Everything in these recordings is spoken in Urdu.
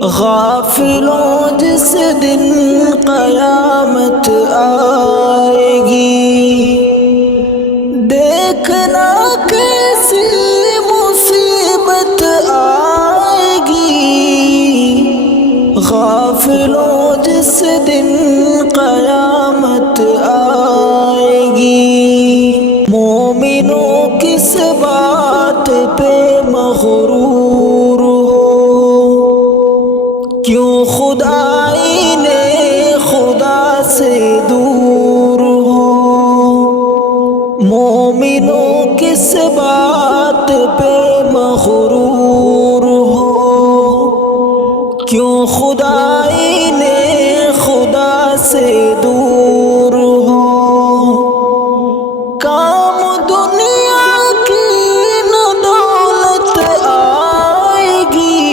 غافلوں جس دن قیامت آئے گی، دیکھنا کیسی مصیبت آئے گی۔ غافلوں جس دن قیامت آئے گی، مومنوں کس بات پہ مغرور ہو، کیوں خدائی نے خدا سے دور ہو۔ مومنوں کس بات پہ مغرور ہو، کیوں خدائی نے خدا سے دور ہو۔ کام دنیا کی نہ دولت آئے گی،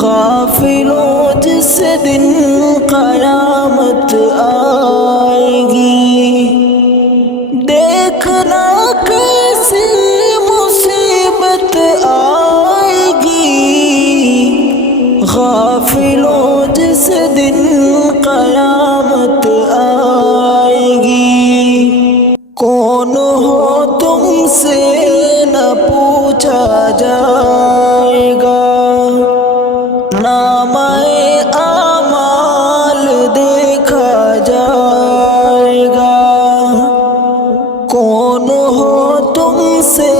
غافلوں جس دن قیامت آئے گی، دیکھنا کیسی مصیبت آئے گی۔ غافلوں جس دن قیامت آئے گی، کون ہو تم سے نہ پوچھا جائے گا، نامہ اعمال دیکھا جائے گا۔ کون ہو تم سے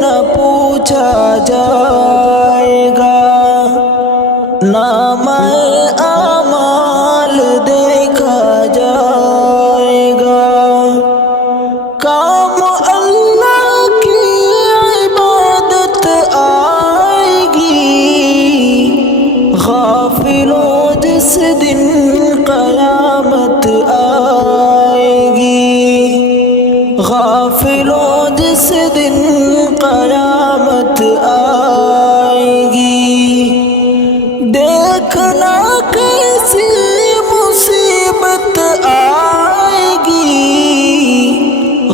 نہ پوچھا جائے گا، نامہ اعمال دیکھا جائے گا۔ کام اللہ کی عبادت آئے گی، غافلوں جس دن قیامت آئے گی، غافلوں جس دن قیامت آئے گی، دیکھنا کیسی مصیبت آئے گی۔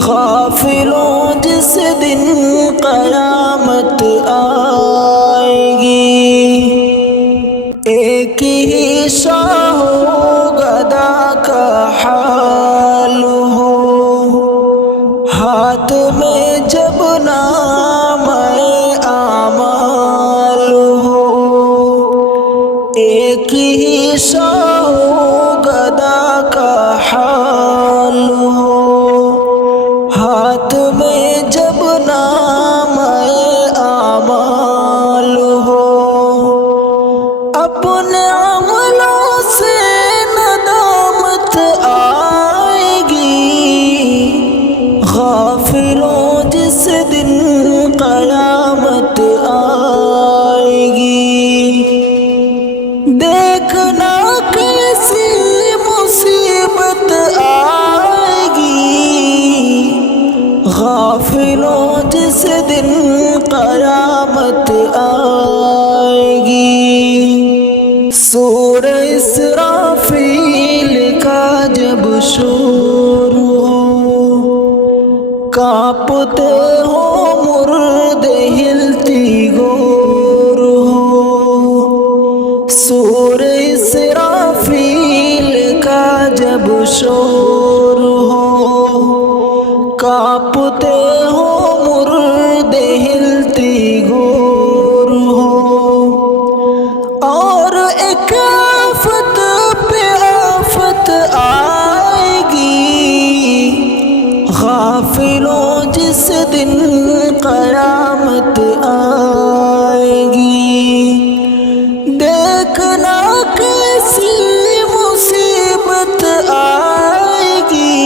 غافلوں جس دن قیامت آئے گی، ایک ہی شاہ و گدا کا حال ہو، ہاتھ میں جب نامہ اعمال ہو۔ ایک ہی شاہ و گدا کا حال ہو، ہاتھ میں جب نامہ اعمال ہو۔ اپنے عملوں سے ندامت آئے گی، غافلوں جس دن قیامت آئے گی، دیکھنا کیسی مصیبت آئے گی۔ غافلوں جس دن قیامت آئے گی، سورہ اسرافیل کا جب شور ہو، کانپتے ہو مردے ہلتی گور ہو۔ سورہ اسرافیل کا جب شور ہو، کانپتے ہو مردے ہلتی گور ہو۔ اور ایک آفت پہ آفت آئے گی، غافلوں جس دن قیامت آئے گی، دیکھنا کیسی مصیبت آئے گی۔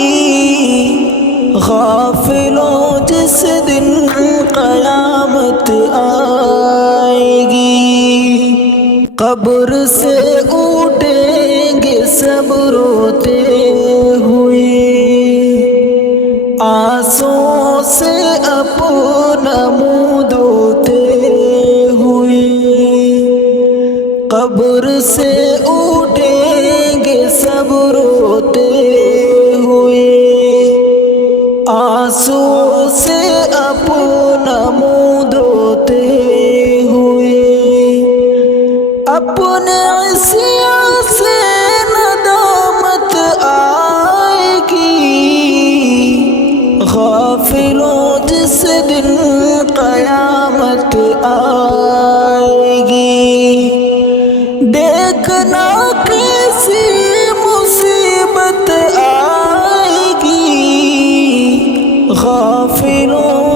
غافلوں جس دن قیامت آئے گی، قبر سے اٹھیں گے سب روتے ہوئے، آنسوں سے اپنا منہ دھوتے ہوئے۔ قبر سے اٹھیں گے سب روتے ہوئے، آنسوں سے اپنا منہ دھوتے ہوئے۔ اپنے عصیاں سے ندامت آئے گی، غافلوں جس دن قیامت آئے گی، دیکھنا کیسی مصیبت آئے گی، غافلوں